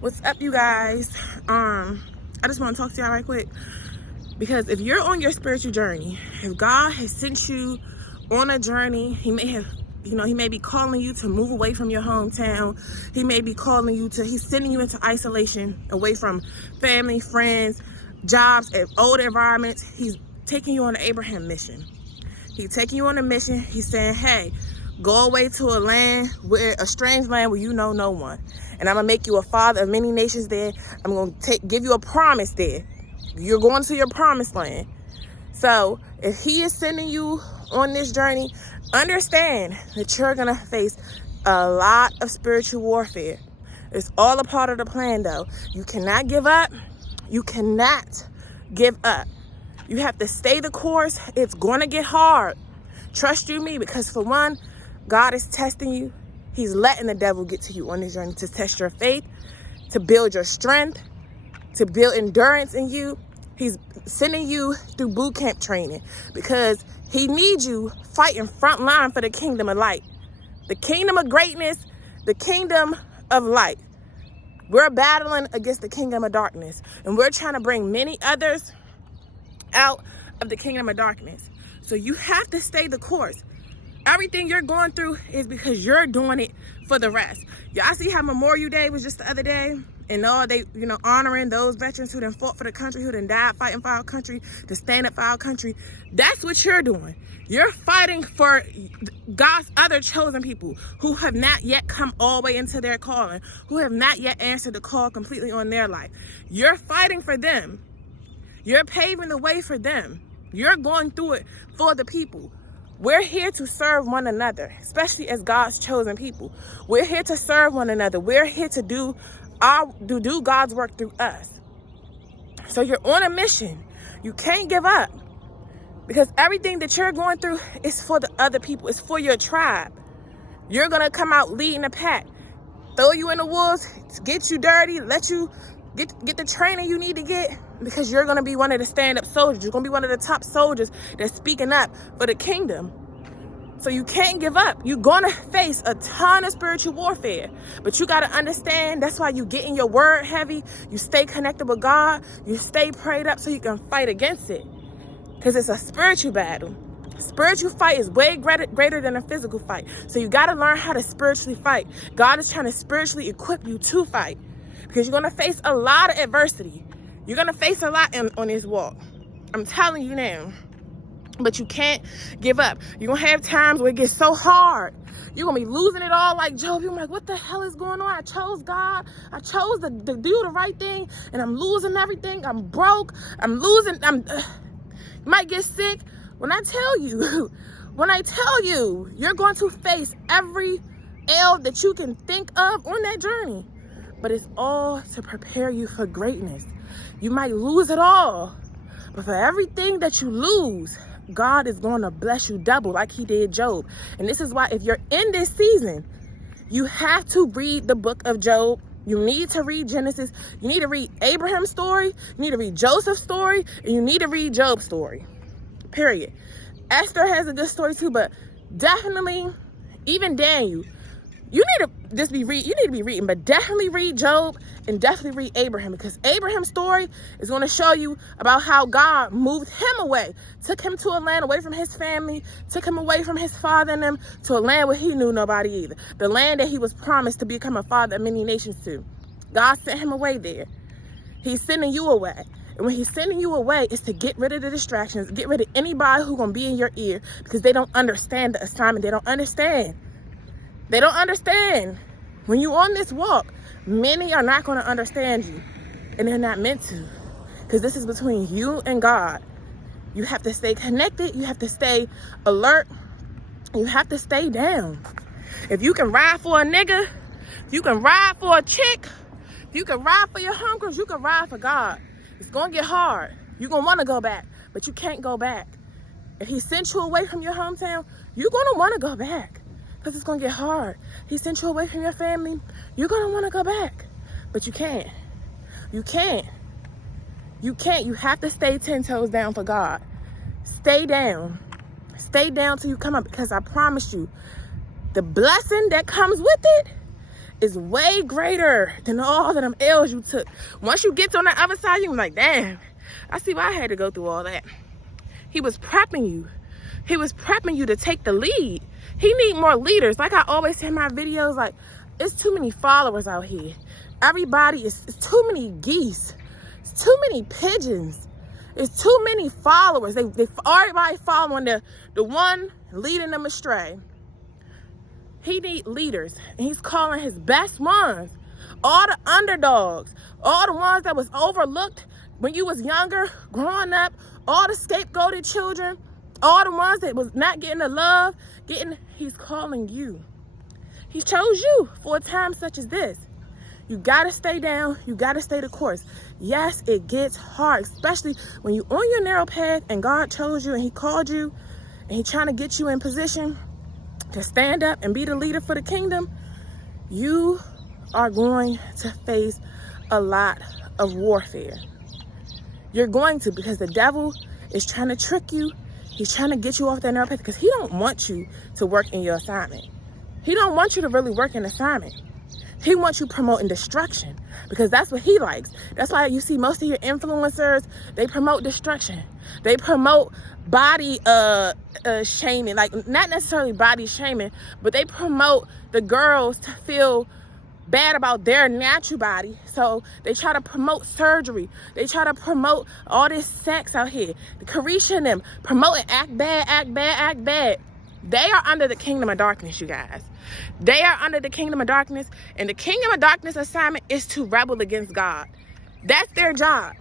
What's up, you guys? I just want to talk to y'all right quick, because if you're on your spiritual journey, if God has sent you on a journey, he may be calling you to move away from your hometown. He may be calling you to, he's sending you into isolation, away from family, friends, jobs, and old environments. He's taking you on an Abraham mission. He's taking you on a mission. He's saying, hey, go away to a strange land where you know no one. And I'm going to make you a father of many nations there. I'm going to give you a promise there. You're going to your promised land. So if he is sending you on this journey, understand that you're going to face a lot of spiritual warfare. It's all a part of the plan, though. You cannot give up. You cannot give up. You have to stay the course. It's going to get hard. Trust you me, because for one, God is testing you. He's letting the devil get to you on this journey to test your faith, to build your strength, to build endurance in you. He's sending you through boot camp training because he needs you fighting front line for the kingdom of light, the kingdom of greatness, the kingdom of light. We're battling against the kingdom of darkness, and we're trying to bring many others out of the kingdom of darkness. So you have to stay the course. Everything you're going through is because you're doing it for the rest. Y'all see how Memorial Day was just the other day? And all they, honoring those veterans who done fought for the country, who done died fighting for our country, to stand up for our country. That's what you're doing. You're fighting for God's other chosen people who have not yet come all the way into their calling, who have not yet answered the call completely on their life. You're fighting for them. You're paving the way for them. You're going through it for the people. We're here to serve one another, especially as God's chosen people. We're here to serve one another. We're here to do God's work through us. So you're on a mission. You can't give up, because everything that you're going through is for the other people. It's for your tribe. You're going to come out leading the pack, throw you in the wolves, get you dirty, let you get the training you need to get, because you're going to be one of the stand-up soldiers. You're going to be one of the top soldiers that's speaking up for the kingdom. So you can't give up. You're going to face a ton of spiritual warfare, but you got to understand that's why you get in your word heavy. You stay connected with God. You stay prayed up so you can fight against it, because it's a spiritual battle. Spiritual fight is way greater than a physical fight. So you got to learn how to spiritually fight. God is trying to spiritually equip you to fight, because you're going to face a lot of adversity. You're going to face a lot on this walk. I'm telling you now. But you can't give up. You're going to have times where it gets so hard. You're going to be losing it all like Job. You're like, what the hell is going on? I chose God. I chose to do the right thing, and I'm losing everything. I'm broke. I'm losing. You might get sick. When I tell you, you're going to face every L that you can think of on that journey. But it's all to prepare you for greatness. You might lose it all, but for everything that you lose, God is going to bless you double, like he did Job. And this is why, if you're in this season, you have to read the book of Job. You need to read Genesis. You need to read Abraham's story. You need to read Joseph's story. And you need to read Job's story. Period. Esther has a good story too, but definitely, even Daniel, you need to be reading, but definitely read Job and definitely read Abraham, because Abraham's story is going to show you about how God moved him away, took him to a land away from his family, took him away from his father and them, to a land where he knew nobody either. The land that he was promised to become a father of many nations to. God sent him away there. He's sending you away. And when he's sending you away, it's to get rid of the distractions, get rid of anybody who's going to be in your ear, because they don't understand the assignment. They don't understand. They don't understand. When you're on this walk, many are not going to understand you, and they're not meant to, because this is between you and God. You have to stay connected. You have to stay alert. You have to stay down. If you can ride for a nigga, if you can ride for a chick, if you can ride for your homegirls, you can ride for God. It's going to get hard. You're going to want to go back, but you can't go back. If he sent you away from your hometown, you're going to want to go back, because it's going to get hard. He sent you away from your family, you're going to want to go back, but you can't. You can't. You can't. You have to stay 10 toes down for God. Stay down. Stay down till you come up, because I promise you, the blessing that comes with it is way greater than all of them L's you took. Once you get on the other side, you're like, damn, I see why I had to go through all that. He was prepping you. He was prepping you to take the lead. He need more leaders. Like I always say in my videos, like, it's too many followers out here. Everybody it's too many geese. It's too many pigeons. It's too many followers. They everybody following the one leading them astray. He need leaders, and he's calling his best ones, all the underdogs, all the ones that was overlooked when you was younger, growing up, all the scapegoated children, all the ones that was not getting the love, he's calling you. He chose you for a time such as this. You gotta stay down, you gotta stay the course. Yes, it gets hard, especially when you're on your narrow path and God chose you and he called you and he's trying to get you in position to stand up and be the leader for the kingdom. You are going to face a lot of warfare. You're going to, because the devil is trying to trick you. He's trying to get you off that narrow path because he don't want you to work in your assignment. He don't want you to really work in assignment. He wants you promoting destruction because that's what he likes. That's why you see most of your influencers, they promote destruction. They promote body shaming, like not necessarily body shaming, but they promote the girls to feel bad about their natural body. So they try to promote surgery. They try to promote all this sex out here. Carisha and them promoting act bad, act bad, act bad. They are under the kingdom of darkness, you guys. They are under the kingdom of darkness, and the kingdom of darkness assignment is to rebel against God. That's their job.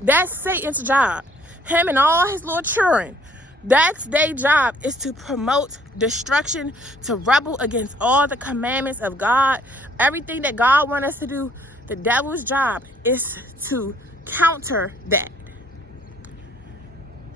That's Satan's job. Him and all his little children. That's their job, is to promote destruction, to rebel against all the commandments of God. Everything that God wants us to do, the devil's job is to counter that.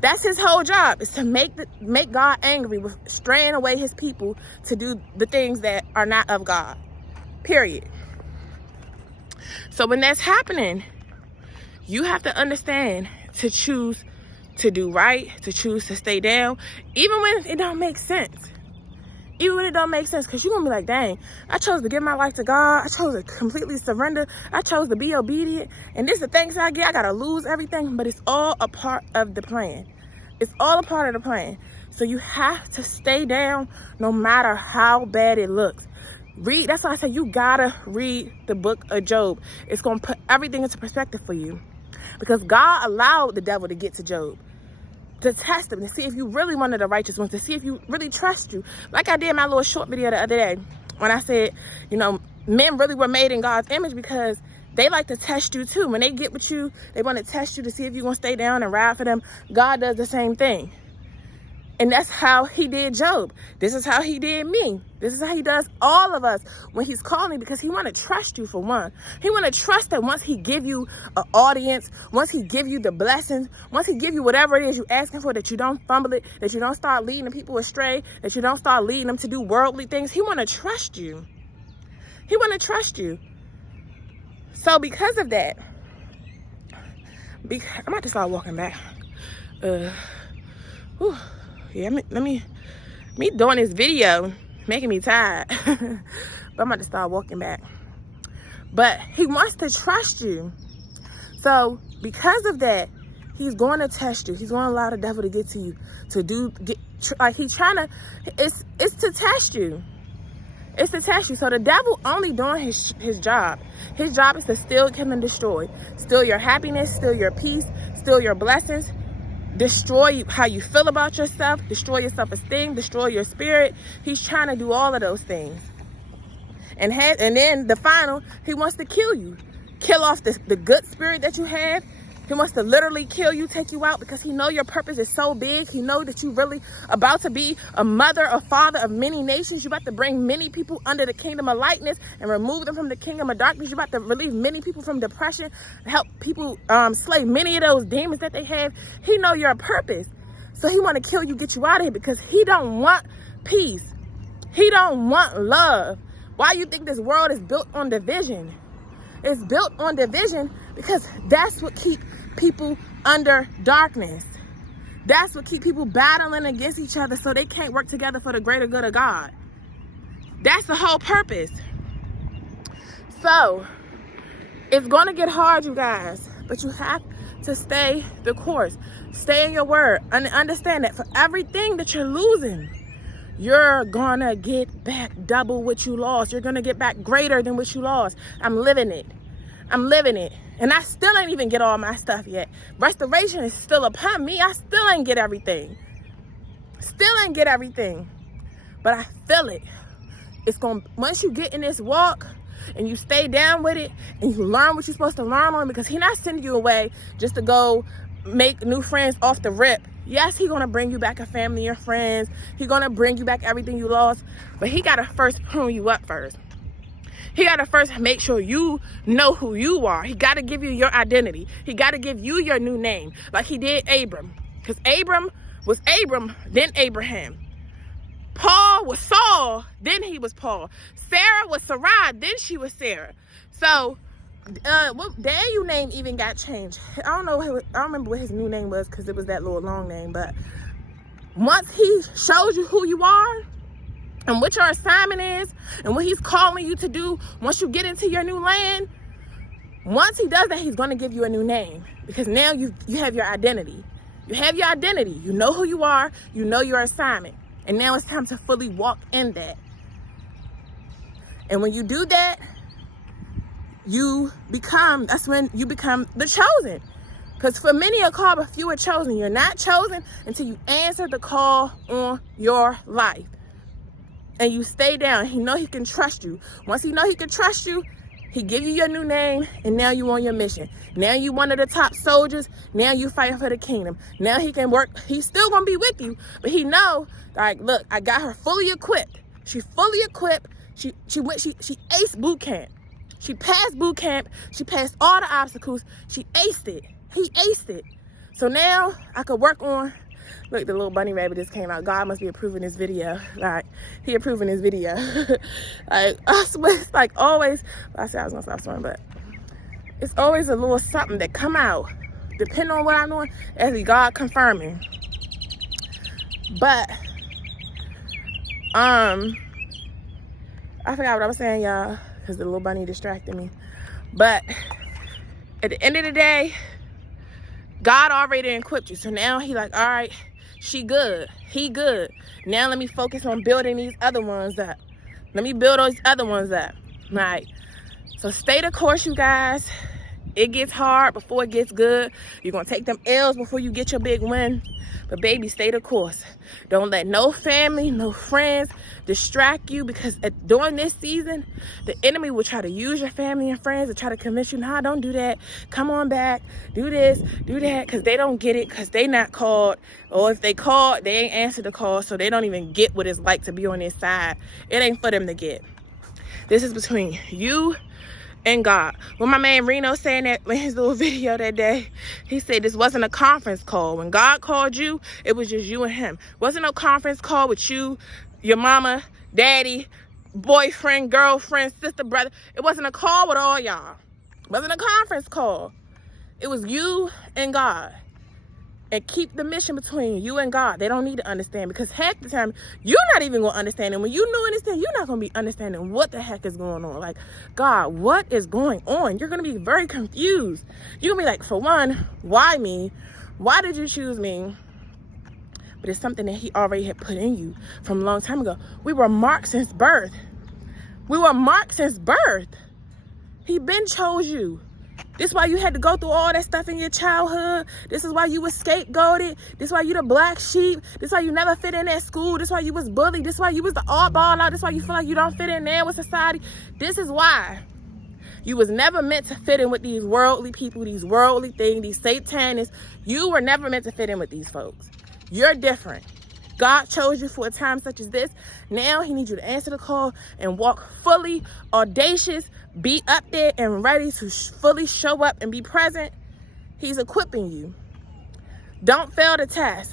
That's his whole job, is to make God angry with straying away his people to do the things that are not of God. Period. So when that's happening, you have to understand to choose to do right, to choose to stay down, even when it don't make sense. Even when it don't make sense, because you're going to be like, dang, I chose to give my life to God. I chose to completely surrender. I chose to be obedient. And this is the things I get. I got to lose everything. But it's all a part of the plan. It's all a part of the plan. So you have to stay down no matter how bad it looks. Read. That's why I say you got to read the book of Job. It's going to put everything into perspective for you. Because God allowed the devil to get to Job, to test him, to see if you really wanted the righteous ones, to see if you really trust you. Like I did in my little short video the other day when I said, you know, men really were made in God's image because they like to test you too. When they get with you, they want to test you to see if you're going to stay down and ride for them. God does the same thing. And that's how he did Job. This is how he did me. This is how he does all of us when he's calling, because he want to trust you for one. He want to trust that once he give you an audience, once he give you the blessings, once he give you whatever it is you asking for, that you don't fumble it, that you don't start leading the people astray, that you don't start leading them to do worldly things. He want to trust you. He want to trust you. So because of that, I'm about to start walking back. Yeah, me doing this video making me tired. But I'm about to start walking back. But he wants to trust you. So because of that, he's going to test you. He's going to allow the devil to get to you, he's trying to. It's to test you. It's to test you. So the devil only doing his job. His job is to steal, kill, and destroy. Steal your happiness, steal your peace, steal your blessings. Destroy how you feel about yourself, destroy your self-esteem, destroy your spirit. He's trying to do all of those things. And then the final, he wants to kill you. Kill off the good spirit that you have. He wants to literally kill you, take you out, because he know your purpose is so big. He know that you really about to be a mother or father of many nations. You're about to bring many people under the kingdom of lightness and remove them from the kingdom of darkness. You're about to relieve many people from depression, help people slay many of those demons that they have. He know your purpose. So he want to kill you, get you out of here, because he don't want peace. He don't want love. Why you think this world is built on division? It's built on division because that's what keep people under darkness. That's what keep people battling against each other, so they can't work together for the greater good of God. That's the whole purpose. So it's gonna get hard, you guys, but you have to stay the course. Stay in your word and understand that for everything that you're losing, you're gonna get back double what you lost. You're gonna get back greater than what you lost. I'm living it. I'm living it. And I still ain't even get all my stuff yet. Restoration is still upon me. I still ain't get everything. Still ain't get everything. But I feel it. It's gonna, once you get in this walk and you stay down with it and you learn what you're supposed to learn on, because He's not sending you away just to go make new friends off the rip. Yes, He's gonna bring you back a family and friends. He's gonna bring you back everything you lost, but He gotta first prune you up first. He gotta first make sure you know who you are. He gotta give you your identity. He gotta give you your new name, like He did Abram. Because Abram was Abram, then Abraham. Paul was Saul, then he was Paul. Sarah was Sarai, then she was Sarah. So, Daniel's name even got changed. I don't remember what his new name was because it was that little long name. But once He shows you who you are and what your assignment is and what He's calling you to do, once you get into your new land, once He does that, He's going to give you a new name, because now you have your identity. You have your identity. You know who you are. You know your assignment. And now it's time to fully walk in that. And when you do that, that's when you become the chosen. Because for many are called, but few are chosen. You're not chosen until you answer the call on your life. And you stay down. He know He can trust you. Once He know He can trust you, He give you your new name, and now you on your mission. Now you one of the top soldiers. Now you fighting for the kingdom. Now He can work. He's still gonna be with you, but He know, like, look, I got her fully equipped. She's fully equipped. She aced boot camp. She passed boot camp. She passed all the obstacles. She aced it. He aced it. So now I could work on. Look, the little bunny rabbit just came out. God must be approving this video. Like, He approving this video. Like, I swear, it's like always. I said I was gonna stop swearing, but it's always a little something that come out, depending on what I'm doing, as God confirming. But I forgot what I was saying, y'all, because the little bunny distracted me. But at the end of the day, God already equipped you. So now He like, all right, she good. He good. Now let me focus on building these other ones up. Let me build those other ones up. Right. So stay the course, you guys. It gets hard before it gets good. You're going to take them L's before you get your big win. But baby, stay the course. Don't let no family, no friends distract you, because during this season, the enemy will try to use your family and friends to try to convince you, nah, don't do that. Come on back. Do this, do that, because they don't get it, because they not called. Or if they called, they ain't answered the call, so they don't even get what it's like to be on this side. It ain't for them to get. This is between you and God. When my man Reno saying that in his little video that day, he said this wasn't a conference call. When God called you, it was just you and Him. Wasn't no conference call with you, your mama, daddy, boyfriend, girlfriend, sister, brother. It wasn't a call with all y'all. It wasn't a conference call. It was you and God. And keep the mission between you and God. They don't need to understand, because half the time you're not even going to understand. And when you know understand, you're not going to be understanding what the heck is going on. Like, God, what is going on? You're going to be very confused. You're going to be like, for one, why me? Why did you choose me? But it's something that He already had put in you from a long time ago. We were marked since birth. We were marked since birth. He been chose you. This is why you had to go through all that stuff in your childhood. This is why you was scapegoated. This is why you the black sheep. This is why you never fit in at school. This is why you was bullied. This is why you was the oddball out. This is why you feel like you don't fit in there with society. This is why you was never meant to fit in with these worldly people, these worldly things, these satanists. You were never meant to fit in with these folks. You're different. God chose you for a time such as this. Now He needs you to answer the call and walk fully audacious, be up there and ready to fully show up and be present. He's equipping you. Don't fail the test.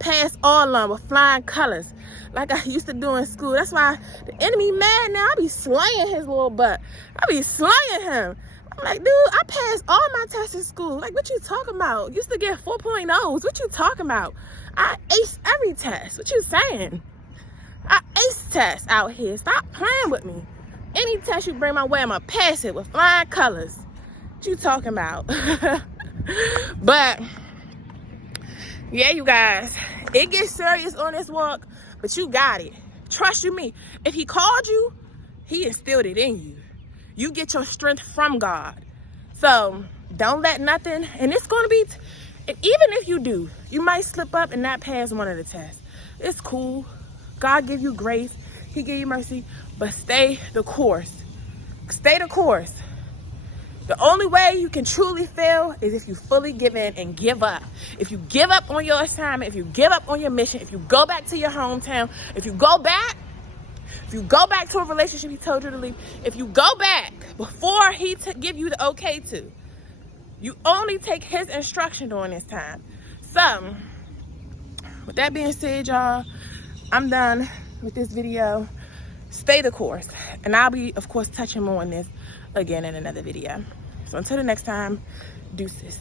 Pass all of them with flying colors like I used to do in school. That's why the enemy mad now. I be slaying his little butt. I be slaying him. I'm like, dude, I passed all my tests in school. Like, what you talking about? Used to get 4.0s. What you talking about? I aced every test. What you saying? I ace tests out here. Stop playing with me. Any test you bring my way, I'm gonna pass it with flying colors. What you talking about? But yeah, you guys, it gets serious on this walk, but you got it. Trust you me. If he called you, he instilled it in you. You get your strength from God. So don't let nothing, and it's going to be, even if you do, you might slip up and not pass one of the tests. It's cool. God give you grace. He give you mercy, but stay the course. Stay the course. The only way you can truly fail is if you fully give in and give up. If you give up on your assignment, if you give up on your mission, if you go back to your hometown, if you go back to a relationship he told you to leave, if you go back before he give you the okay to, you only take his instruction during this time. So, with that being said, y'all, I'm done with this video. Stay the course. And I'll be, of course, touching more on this again in another video. So until the next time, deuces.